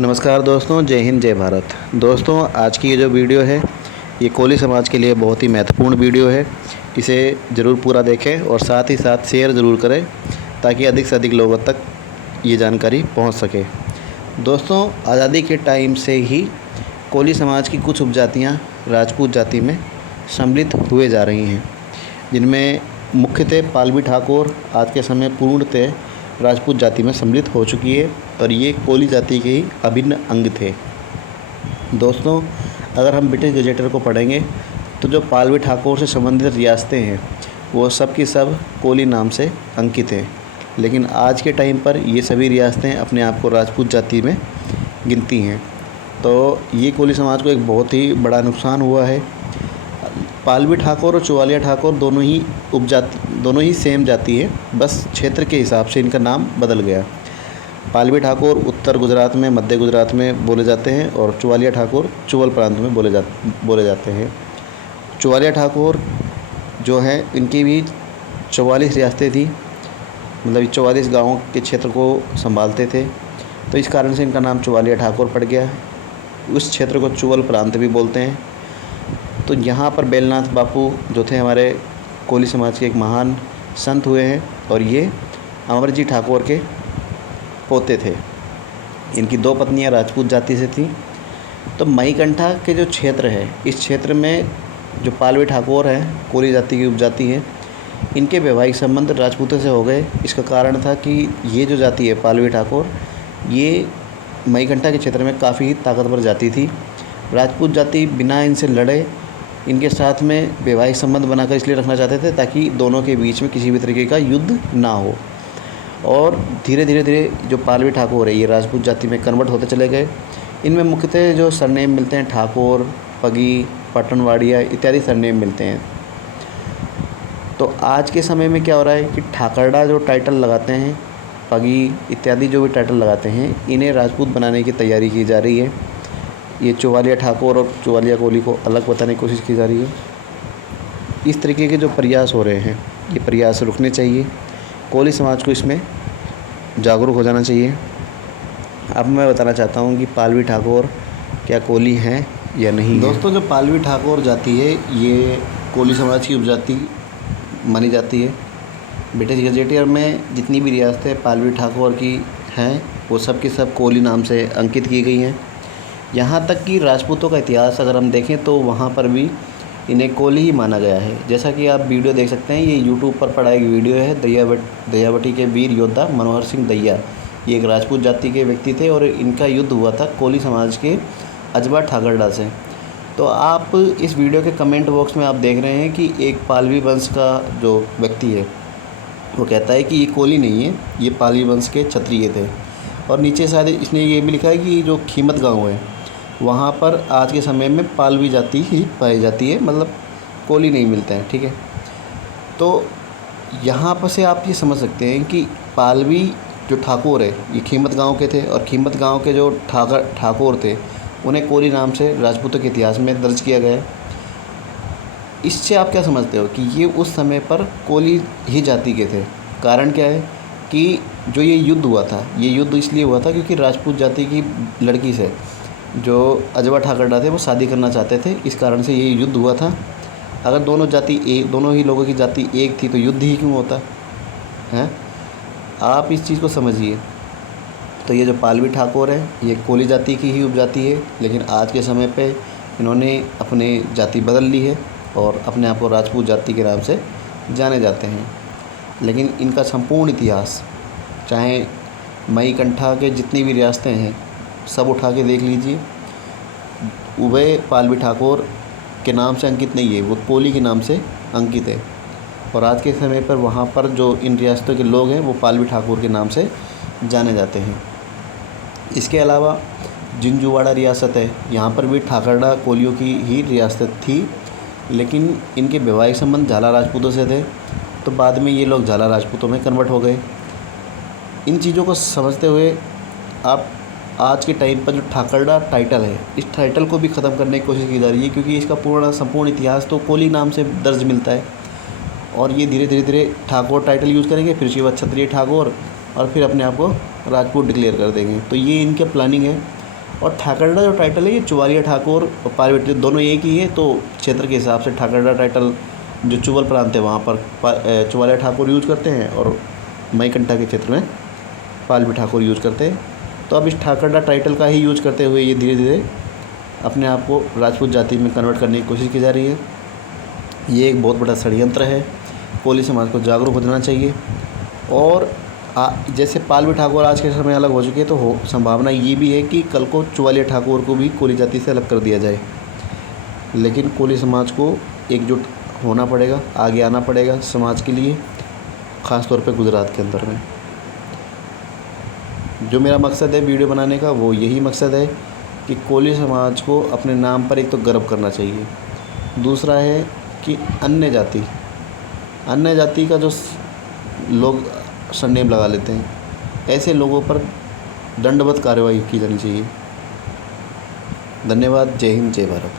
नमस्कार दोस्तों, जय हिंद जय भारत। दोस्तों, आज की ये जो वीडियो है ये कोली समाज के लिए बहुत ही महत्वपूर्ण वीडियो है। इसे ज़रूर पूरा देखें और साथ ही साथ शेयर ज़रूर करें ताकि अधिक से अधिक लोगों तक ये जानकारी पहुंच सके। दोस्तों, आज़ादी के टाइम से ही कोली समाज की कुछ उपजातियां राजपूत जाति में सम्मिलित हुए जा रही हैं, जिनमें मुख्यतः पालवी ठाकुर आज के समय पूर्णतः राजपूत जाति में सम्मिलित हो चुकी है और ये कोली जाति के ही अभिन्न अंग थे। दोस्तों, अगर हम ब्रिटिश गजेटर को पढ़ेंगे तो जो पालवी ठाकुर से संबंधित रियासतें हैं वो सब की सब कोली नाम से अंकित हैं, लेकिन आज के टाइम पर ये सभी रियासतें अपने आप को राजपूत जाति में गिनती हैं। तो ये कोली समाज को एक बहुत ही बड़ा नुकसान हुआ है। पालवी ठाकुर और चुवालिया ठाकुर दोनों ही सेम जाति है, बस क्षेत्र के हिसाब से इनका नाम बदल गया। पालवी ठाकुर उत्तर गुजरात में, मध्य गुजरात में बोले जाते हैं और चुवालिया ठाकुर चुवल प्रांत में बोले जाते हैं। चुवालिया ठाकुर जो हैं इनकी भी 44 रियासतें थी, मतलब 44 गाँवों के क्षेत्र को संभालते थे, तो इस कारण से इनका नाम चुवालिया ठाकुर पड़ गया। उस क्षेत्र को चुवल प्रांत भी बोलते हैं। तो यहाँ पर बेलनाथ बापू जो थे हमारे कोली समाज के एक महान संत हुए हैं और ये अमरजीत ठाकुर के पोते थे। इनकी 2 पत्नियाँ राजपूत जाति से थीं। तो मणिकंठा के जो क्षेत्र है, इस क्षेत्र में जो पालवी ठाकुर हैं, कोली जाति की उपजाति है, इनके वैवाहिक संबंध राजपूतों से हो गए। इसका कारण था कि ये जो जाति है पालवी ठाकुर, ये मणिकंठा के क्षेत्र में काफ़ी ताकतवर जाति थी। राजपूत जाति बिना इनसे लड़े इनके साथ में वैवाहिक संबंध बनाकर इसलिए रखना चाहते थे ताकि दोनों के बीच में किसी भी तरीके का युद्ध ना हो। और धीरे धीरे जो पालवी ठाकुर है ये राजपूत जाति में कन्वर्ट होते चले गए। इनमें मुख्यतः जो सरनेम मिलते हैं ठाकुर, पगी, पटनवाड़िया इत्यादि सरनेम मिलते हैं। तो आज के समय में क्या हो रहा है कि ठाकरड़ा जो टाइटल लगाते हैं, पगी इत्यादि जो भी टाइटल लगाते हैं, इन्हें राजपूत बनाने की तैयारी की जा रही है। ये चुवालिया ठाकुर और चुवालिया कोली को अलग बताने की कोशिश की जा रही है। इस तरीके के जो प्रयास हो रहे हैं ये प्रयास रुकने चाहिए। कोली समाज को इसमें जागरूक हो जाना चाहिए। अब मैं बताना चाहता हूँ कि पालवी ठाकुर क्या कोली हैं या नहीं। दोस्तों, जो पालवी ठाकुर जाति है ये कोली समाज की उपजाति मानी जाती है। ब्रिटिश गजेटियर में जितनी भी रियासतें पालवी ठाकुर की हैं वो सब की सब कोली नाम से अंकित की गई हैं। यहाँ तक कि राजपूतों का इतिहास अगर हम देखें तो वहाँ पर भी इन्हें कोली ही माना गया है। जैसा कि आप वीडियो देख सकते हैं, ये यूट्यूब पर पड़ा एक वीडियो है। दयावटी के वीर योद्धा मनोहर सिंह दहिया, ये एक राजपूत जाति के व्यक्ति थे और इनका युद्ध हुआ था कोली समाज के अजबा ठाकरड़ा से। तो आप इस वीडियो के कमेंट बॉक्स में आप देख रहे हैं कि एक पालवी वंश का जो व्यक्ति है वो कहता है कि ये कोली नहीं है, ये पालवी वंश के क्षत्रिय थे। और नीचे शायद इसने ये भी लिखा है कि जो खीमत गाँव है वहाँ पर आज के समय में पालवी जाति ही पाई जाती है, मतलब कोली नहीं मिलते हैं। ठीक है, तो यहाँ पर से आप ये समझ सकते हैं कि पालवी जो ठाकुर है ये खीमत गांव के थे और खीमत गांव के जो ठाकुर थे उन्हें कोली नाम से राजपूतों के इतिहास में दर्ज किया गया है। इससे आप क्या समझते हो कि ये उस समय पर कोली ही जाति के थे। कारण क्या है कि जो ये युद्ध हुआ था, ये युद्ध इसलिए हुआ था क्योंकि राजपूत जाति की लड़की से जो अजवा ठाकरड़ा थे वो शादी करना चाहते थे, इस कारण से ये युद्ध हुआ था। अगर दोनों ही लोगों की जाति एक थी तो युद्ध ही क्यों होता है। आप इस चीज़ को समझिए। तो ये जो पालवी ठाकुर है ये कोली जाति की ही उपजाति है, लेकिन आज के समय पे इन्होंने अपनी जाति बदल ली है और अपने आप को राजपूत जाति के नाम से जाने जाते हैं। लेकिन इनका संपूर्ण इतिहास, चाहे मणिकंठा के जितनी भी रियासतें हैं सब उठा के देख लीजिए, वह पालवी ठाकुर के नाम से अंकित नहीं है, वो कोली के नाम से अंकित है। और आज के समय पर वहाँ पर जो इन रियासतों के लोग हैं वो पालवी ठाकुर के नाम से जाने जाते हैं। इसके अलावा जिंजूवाड़ा रियासत है, यहाँ पर भी ठाकरड़ा कोलियों की ही रियासत थी, लेकिन इनके वैवाहिक संबंध झाला राजपूतों से थे, तो बाद में ये लोग झाला राजपूतों में कन्वर्ट हो गए। इन चीज़ों को समझते हुए आप आज के टाइम पर जो ठाकरड़ा टाइटल है इस टाइटल को भी ख़त्म करने की कोशिश की जा रही है, क्योंकि इसका संपूर्ण इतिहास तो कोली नाम से दर्ज मिलता है। और ये धीरे ठाकुर टाइटल यूज़ करेंगे, फिर उसके बाद क्षत्रिय ठाकुर और फिर अपने आप को राजपूत डिक्लेयर कर देंगे। तो ये इनका प्लानिंग है। और ठाकरडा जो टाइटल है ये चुवालिया ठाकुर और पालवेटी दोनों एक ही है, तो क्षेत्र के हिसाब से ठाकरडा टाइटल जो चुवल प्रांत है वहाँ पर चुवालिया ठाकुर यूज़ करते हैं और मईकंठा के क्षेत्र में पालवी ठाकुर यूज़ करते हैं। तो अब इस ठाकरडा टाइटल का ही यूज़ करते हुए ये धीरे धीरे अपने आप को राजपूत जाति में कन्वर्ट करने की कोशिश की जा रही है। ये एक बहुत बड़ा षड्यंत्र है। कोली समाज को जागरूक हो जाना चाहिए। और जैसे पालवी ठाकुर आज के समय अलग हो चुके हैं, तो संभावना ये भी है कि कल को चुवालिया ठाकुर को भी कोली जाति से अलग कर दिया जाए। लेकिन कोली समाज को एकजुट होना पड़ेगा, आगे आना पड़ेगा समाज के लिए, ख़ास तौर पे गुजरात के अंदर में। जो मेरा मकसद है वीडियो बनाने का वो यही मकसद है कि कोली समाज को अपने नाम पर एक तो गर्व करना चाहिए, दूसरा है कि अन्य जाति का जो लोग सरनेम लगा लेते हैं, ऐसे लोगों पर दंडवत कार्रवाई की जानी चाहिए। धन्यवाद। जय हिंद, जय भारत।